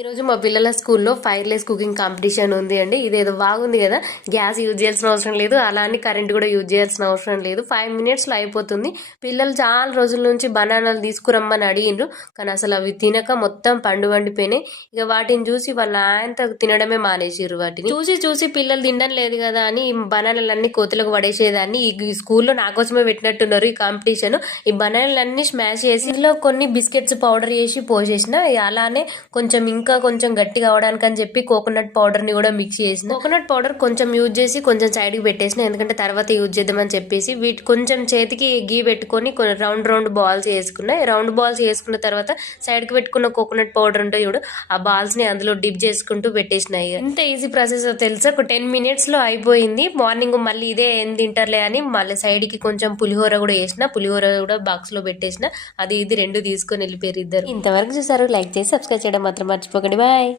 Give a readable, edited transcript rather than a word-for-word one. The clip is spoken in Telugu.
ఈరోజు మా పిల్లల స్కూల్లో ఫైర్లెస్ కుకింగ్ కాంపిటీషన్ ఉంది అండి. ఇదేదో బాగుంది కదా, గ్యాస్ యూజ్ చేయాల్సిన అవసరం లేదు, అలా అని కరెంట్ కూడా యూజ్ చేయాల్సిన అవసరం లేదు. 5 minutesలో అయిపోతుంది. పిల్లలు చాలా రోజుల నుంచి బనానాలు తీసుకురమ్మని అడిగిండ్రు, కానీ అసలు అవి తినక మొత్తం పండు వండిపోయినాయి. ఇక వాటిని చూసి వాళ్ళ ఆయనతో తినడమే మానేసిర్రు. వాటిని చూసి చూసి పిల్లలు తినడం లేదు కదా అని బనానాలన్నీ కోతులకు పడేసేదాన్ని. ఈ స్కూల్లో నా కోసమే పెట్టినట్టున్నారు ఈ కాంపిటీషన్. ఈ బనానాలన్నీ స్మాష్ చేసి ఇందులో కొన్ని బిస్కెట్స్ పౌడర్ చేసి పోసేసిన. అలానే కొంచెం గట్టిగా అవడానికి అని చెప్పి కోకోనట్ పౌడర్ ని కూడా మిక్స్ చేసిన. కోకోనట్ పౌడర్ కొంచెం యూజ్ చేసి కొంచెం సైడ్ కి పెట్టేసిన, ఎందుకంటే తర్వాత యూజ్ చేద్దామని చెప్పేసి. వీటి కొంచెం చేతికి గీ పెట్టుకొని రౌండ్ బాల్స్ వేసుకున్నాయి. రౌండ్ బాల్స్ వేసుకున్న తర్వాత సైడ్ కి పెట్టుకున్న కోకోనట్ పౌడర్ ఉంటాయి చూడు, ఆ బాల్స్ ని అందులో డిప్ చేసుకుంటూ పెట్టేసినాయి. ఇంత ఈజీ ప్రాసెస్ తెలుసా, ఒక 10 minutes లో అయిపోయింది. మార్నింగ్ మళ్ళీ ఇదే ఏం తింటారులే అని మళ్ళీ సైడ్ కి కొంచెం పులిహోర కూడా వేసిన, పులిహోర కూడా బాక్స్ లో పెట్టేసిన. అది ఇది రెండు తీసుకొని వెళ్ళిపోయారు ఇద్దరు. ఇంతవరకు చూసారు, లైక్ చేసి సబ్స్క్రైబ్ చేయడం మాత్రం మర్చిపోకండి. బాయ్.